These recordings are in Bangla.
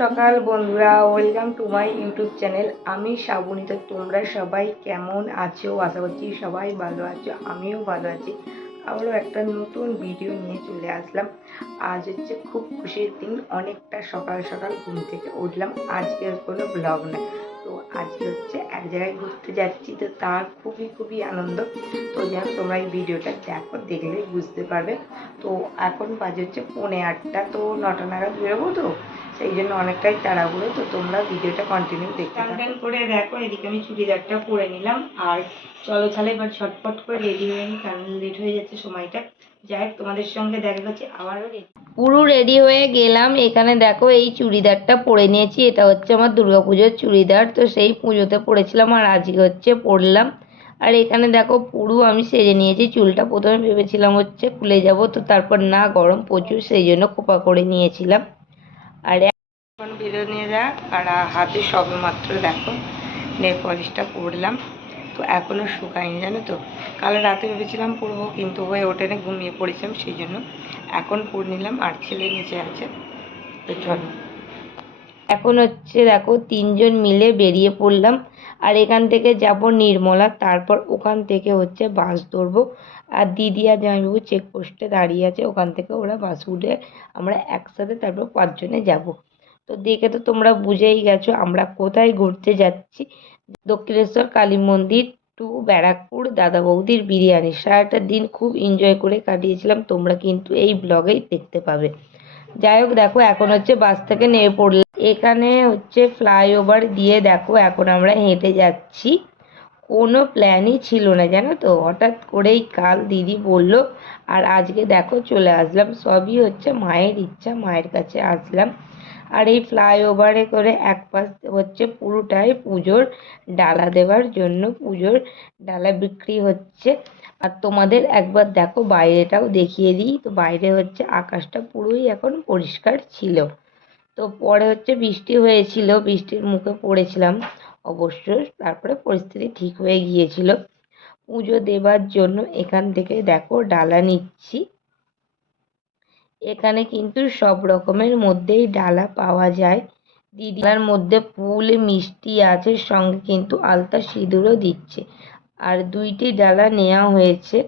সকাল বন্ধুরা, welcome to my YouTube channel. আমি শ্রাবণী। তো তোমরা সবাই কেমন আছো? আশা করছি সবাই ভালো আছো, আমিও ভালো আছি। আবারও একটা নতুন ভিডিও নিয়ে চলে আসলাম। আজ হচ্ছে খুব খুশির দিন, অনেকটা সকাল সকাল ঘুম থেকে উঠলাম। আজকের কোনো ব্লগ না, তো আজকে হচ্ছে এক জায়গায় ঘুরতে যাচ্ছি, তো তার খুবই খুবই আনন্দ। তো যাই হোক, তোমরা এই ভিডিওটা দেখো, দেখলেই বুঝতে পারবে। তো এখন বাজে হচ্ছে 8:45, তো 9টা নাগাদ বেরোবো, তো সেই জন্য অনেকটাই তাড়াহুড়ো। তো তোমরা ভিডিওটা কন্টিনিউ দেখতে থাকো। করে দেখো, এদিকে আমি চুড়িদারটা পরে নিলাম। আর চলো তাহলে এবার ঝটপট করে রেডি হয়ে নিই, কারণ লেট হয়ে যাচ্ছে সময়টা। যাই হোক, তোমাদের সঙ্গে দেখা করছি আবারও। পুরো রেডি হয়ে গেলাম। এখানে দেখো, এই চুড়িদারটা পরে নিয়েছি। এটা হচ্ছে আমার দুর্গাপুজোর চুড়িদার, তো সেই পুজোতে পরেছিলাম আর আজকে হচ্ছে পরলাম। আর এখানে দেখো, পুরো আমি সেজে নিয়েছি। চুলটা প্রথমে ভেবেছিলাম হচ্ছে খুলে যাব, তো তারপর না, গরম প্রচুর, সেই জন্য খোপা করে নিয়েছিলাম। আর এখন বেরো নিয়ে যাক। আর হাতে সবে মাত্র দেখো নেল পলিশটা পরলাম, তো এখনও শুকায়নি, জানো তো। কাল রাতে ভেবেছিলাম পরবো, কিন্তু হয়ে ওঠেনে, ঘুমিয়ে পড়েছিলাম, সেই জন্য এখন পরে নিলাম। আর ছেলে নিচে আছে, তো চলো। এখন হচ্ছে দেখো, 3জন মিলে বেরিয়ে পড়লাম। আর এখান থেকে যাব নির্মলা, তারপর ওখান থেকে হচ্ছে বাস ধরবো। আর দিদি আর জামাইবাবু চেকপোস্টে দাঁড়িয়ে আছে, ওখান থেকে ওরা বাস উঠে আমরা একসাথে তারপর 5জনে যাব। তো দেখে তো তোমরা বুঝেই গেছো আমরা কোথায় ঘুরতে যাচ্ছি। দক্ষিণেশ্বর কালী মন্দির টু ব্যারাকপুর দাদা বৌদির বিরিয়ানি। সারাটা দিন খুব এনজয় করে কাটিয়েছিলাম, তোমরা কিন্তু এই ব্লগেই দেখতে পাবে। যাই হোক, দেখো এখন হচ্ছে বাস থেকে নেমে পড়লাম। এখানে হচ্ছে ফ্লাইওভার দিয়ে দেখো এখন আমরা হেঁটে যাচ্ছি। কোনো প্ল্যানই ছিল না, জানো তো, হঠাৎ করেই কাল দিদি বলল, আর আজকে দেখো চলে আসলাম। সবই হচ্ছে মায়ের ইচ্ছা, মায়ের কাছে আসলাম। আর এই ফ্লাইওভারে করে এক পাশ হচ্ছে পুরোটাই পুজোর ডালা দেওয়ার জন্য, পুজোর ডালা বিক্রি হচ্ছে। আর তোমাদের একবার দেখো বাইরেটাও দেখিয়ে দিই। তো বাইরে হচ্ছে আকাশটা পুরোই এখন পরিষ্কার ছিল। তো পরে হচ্ছে বৃষ্টি হয়েছিল, বৃষ্টির মুখে পড়েছিলাম অবশ্য, তারপরে পরিস্থিতি ঠিক হয়ে গিয়েছিল। পুজো দেবার জন্য এখান থেকে দেখো ডালা নিচ্ছি। এখানে কিন্তু সব রকমের মধ্যেই ডালা পাওয়া যায়। দিদির মধ্যে ফুল মিষ্টি আছে, সঙ্গে কিন্তু আলতা সিঁদুরও দিচ্ছে। আর 2টি ডালা নেওয়া হয়েছে।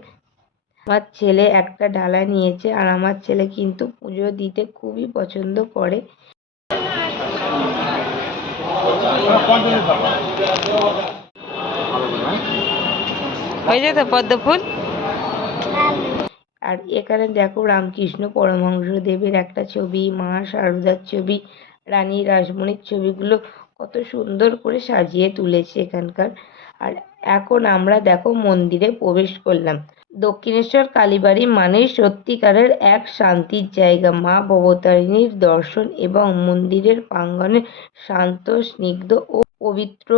আমার ছেলে একটা ডালা নিয়েছে, আর আমার ছেলে কিন্তু পুজো দিতে খুবই পছন্দ করে। হয়েছে তো পদ্ম ফুল। আর এখানে দেখো রামকৃষ্ণ পরমহংসদেবের একটা ছবি, মা শারদার ছবি, রানী রাসমণির ছবিগুলো কত সুন্দর করে সাজিয়ে তুলেছে এখানকার। আর এখন আমরা দেখো মন্দিরে প্রবেশ করলাম। দক্ষিণেশ্বর কালীবাড়ি মানেই সত্যিকারের এক শান্তির জায়গা। মা ভবতারিণীর দর্শন এবং মন্দিরের প্রাঙ্গণে শান্ত, স্নিগ্ধ ও পবিত্র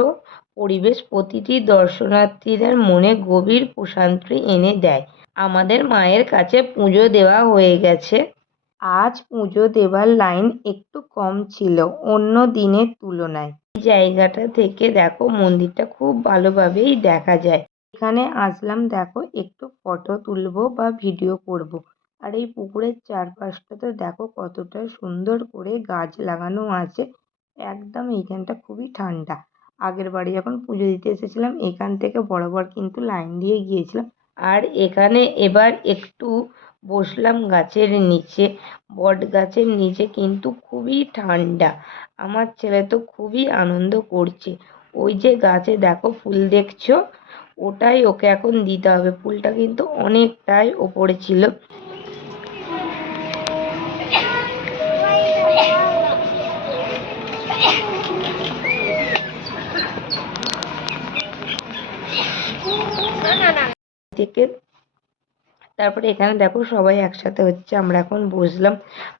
পরিবেশ প্রতিটি দর্শনার্থীদের মনে গভীর প্রশান্তি এনে দেয়। আমাদের মায়ের কাছে পুজো দেওয়া হয়ে গেছে। আজ পুজো দেওয়ার লাইন একটু কম ছিল অন্য দিনের তুলনায়। এই জায়গাটা থেকে দেখো মন্দিরটা খুব ভালোভাবেই দেখা যায়। এখানে আসলাম দেখো, একটু ফটো তুলবো বা ভিডিও করব। আর এই পুকুরের চারপাশটাতে দেখো কতটা সুন্দর করে গাছ লাগানো আছে। একদম এইখানটা খুবই ঠান্ডা। আগের বাড়ি যখন পুজো দিতে এসেছিলাম, এখান থেকে বরাবর কিন্তু লাইন দিয়ে গিয়েছিলাম। আর এখানে এবার একটু বসলাম গাছের নিচে। বট গাছের নিচে কিন্তু খুবই ঠান্ডা। আমার ছেলে তো খুবই আনন্দ করছে। ওই যে গাছে দেখো ফুল দেখছো, ওটাই ওকে এখন দিতে হবে। ফুলটা কিন্তু অনেকটাই ওপরে ছিল। থেকে তারপরে এখানে দেখো সবাই একসাথে হচ্ছে, আমরা এখন বসলাম।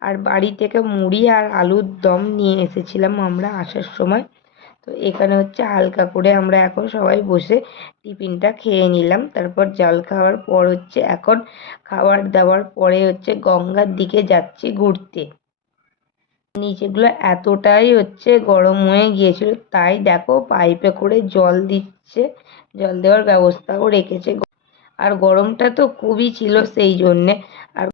আর বাড়ি থেকে মুড়ি আর আলুর দম নিয়ে এসেছিলাম আমরা আসার সময়। তো এখানে হচ্ছে হালকা করে আমরা এখন সবাই বসে টিফিনটা খেয়ে নিলাম। তারপর জল খাওয়ার পর হচ্ছে এখন খাবার দাবার পরে হচ্ছে গঙ্গার দিকে যাচ্ছি ঘুরতে। নিচেগুলো এতটাই হচ্ছে গরম হয়ে গিয়েছিল, তাই দেখো পাইপে করে জল দিচ্ছে, জল দেওয়ার ব্যবস্থাও রেখেছে। আর গরমটা তো খুবই ছিল, সেই জন্যে। আর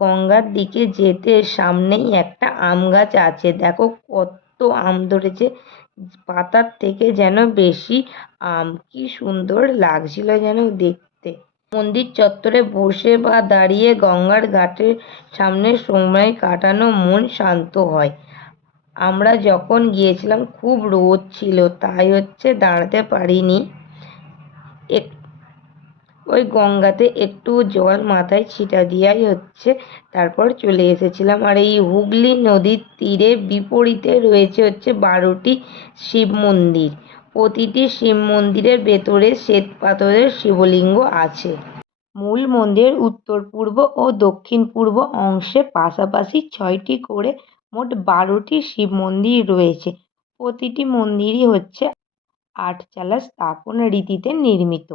গঙ্গার দিকে যেতে সামনেই একটা আম গাছ আছে, দেখো কত আম ধরেছে, পাতার থেকে যেন বেশি আম, কি সুন্দর লাগছিল যেন দেখতে। মন্দির চত্বরে বসে বা দাঁড়িয়ে গঙ্গার ঘাটের সামনে সময় কাটানো মন শান্ত হয়। আমরা যখন গিয়েছিলাম খুব রোদ ছিল, তাই দাঁড়াতে পারিনি। ওই গঙ্গাতে একটু জল মাথায় ছিটা দিয়াই তারপর চলে এসেছিলাম। আর এই হুগলি নদীর তীরে বিপরীতে রয়েছে 12টি শিব মন্দির। প্রতিটি শিব মন্দিরের ভেতরে শ্বেত পাথরের শিবলিঙ্গ আছে। মূল মন্দিরের উত্তর পূর্ব ও দক্ষিণ পূর্ব অংশে পাশাপাশি 6টি করে মোট 12টি শিব মন্দির রয়েছে। প্রতিটি মন্দিরই 8চালা স্থাপন রীতিতে নির্মিত।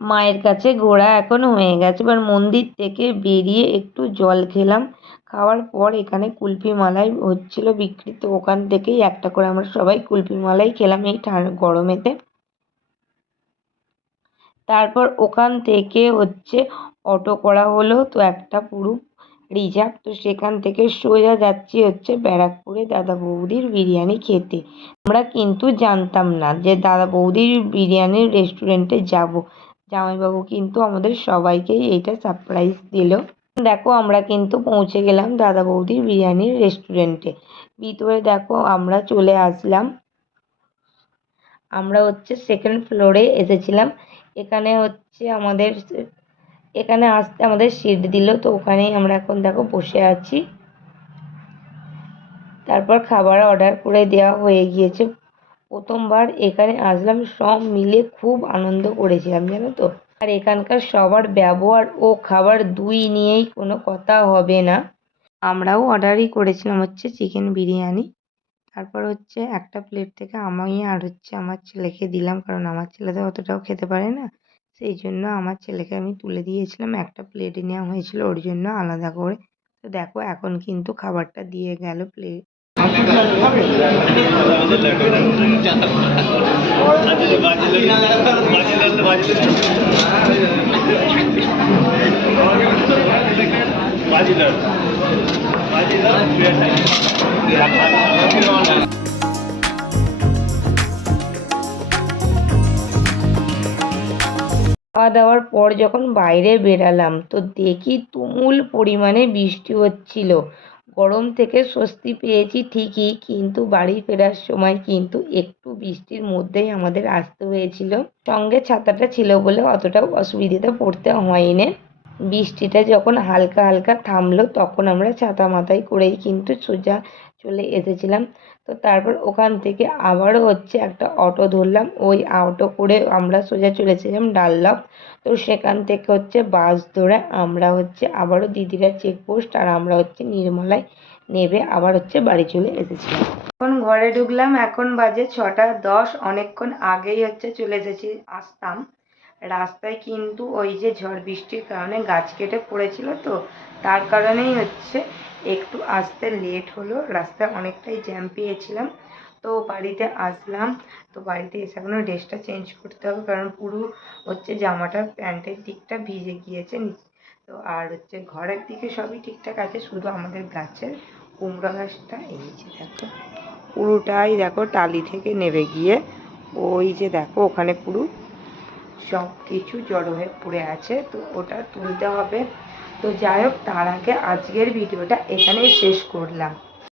মায়ের কাছে ঘোরা এখন হয়ে গেছে, এবার মন্দির থেকে বেরিয়ে একটু জল খেলাম। খাওয়ার পর এখানে কুলফি মালাই হচ্ছিল বিক্রি, তো ওখান থেকেই একটা করে আমরা সবাই কুলফি মালাই খেলাম এই গরমেতে। তারপর ওখান থেকে অটো করা হলো, তো একটা পুরো রিজার্ভ, তো সেখান থেকে সোজা যাচ্ছি ব্যারাকপুরে দাদা বৌদির বিরিয়ানি খেতে। আমরা কিন্তু জানতাম না যে দাদা বৌদির বিরিয়ানির রেস্টুরেন্টে যাব। জামাইবাবু কিন্তু আমাদের সবাইকেই এইটা সারপ্রাইজ দিল। দেখো আমরা কিন্তু পৌঁছে গেলাম দাদা বৌদির বিরিয়ানির রেস্টুরেন্টে। ভিতরে দেখো আমরা চলে আসলাম। আমরা 2nd ফ্লোরে এসেছিলাম। এখানে এখানে আসতে আমাদের সিট দিল, তো ওখানেই আমরা এখন দেখো বসে আছি। তারপর খাবার অর্ডার করে দেওয়া হয়ে গিয়েছে। প্রথমবার এখানে আসলাম, সব মিলে খুব আনন্দ করেছিলাম জানো তো। আর এখানকার সবার ব্যবহার ও খাবার দুই নিয়েই কোনো কথা হবে না। আমরাও অর্ডারই করেছিলাম চিকেন বিরিয়ানি। তারপর একটা প্লেট থেকে আমি আর আমার ছেলেকে দিলাম, কারণ আমার ছেলে তো অতটাও খেতে পারে না, সেই জন্য আমার ছেলেকে আমি তুলে দিয়েছিলাম। একটা প্লেটে নেওয়া হয়েছিল ওর জন্য আলাদা করে। তো দেখো এখন কিন্তু খাবারটা দিয়ে গেল প্লেট। খাওয়া দাওয়ার পর যখন বাইরে বেরালাম, তো দেখি তুমুল পরিমাণে বৃষ্টি হচ্ছিল। গরম থেকে স্বস্তি পেয়েছি ঠিকই, কিন্তু বাড়ি ফেরার সময় কিন্তু একটু বৃষ্টির মধ্যেই আমাদের আসতে হয়েছিল। সঙ্গে ছাতাটা ছিল বলে অতটাও অসুবিধাতে পড়তে হয়নি। বৃষ্টিটা যখন হালকা হালকা থামলো, তখন আমরা ছাতা মাথায় করেই কিন্তু সোজা চলে এসেছিলাম। তো তারপর ওখান থেকে আবারও একটা অটো ধরলাম। ওই অটো করে আমরা সোজা চলে এসেছিলাম ডানলপ। তো সেখান থেকে বাস ধরে আমরা আবারও দিদিরা চেকপোস্ট, আর আমরা নির্মলায় নেবে আবার বাড়ি চলে এসেছিলাম। এখন ঘরে ঢুকলাম, এখন বাজে 6টা 10। অনেকক্ষণ আগেই চলে এসেছি। আসতাম রাস্তায় কিন্তু ওই যে ঝড় বৃষ্টির কারণে গাছ কেটে পড়েছিল, তো তার কারণেই একটু আসতে লেট হলো। রাস্তায় অনেকটাই জ্যাম পেয়েছিলাম। তো বাড়িতে আসলাম, তো বাড়িতে এসে এখনো ড্রেসটা চেঞ্জ করতে হবে, কারণ পুরো জামাটার প্যান্টের দিকটা ভিজে গিয়েছে। তো আর ঘরের দিকে সবই ঠিকঠাক আছে, শুধু আমাদের গাছের কুমড়ো গাছটা এই যে দেখো পুরোটাই দেখো টালি থেকে নেমে গিয়ে ওই যে দেখো ওখানে পুরো সব কিছু জড়ো হয়ে পড়ে আছে, তো ওটা তুলতে হবে। তো যাই হোক, তার আগে আজকের ভিডিওটা এখানেই শেষ করলাম।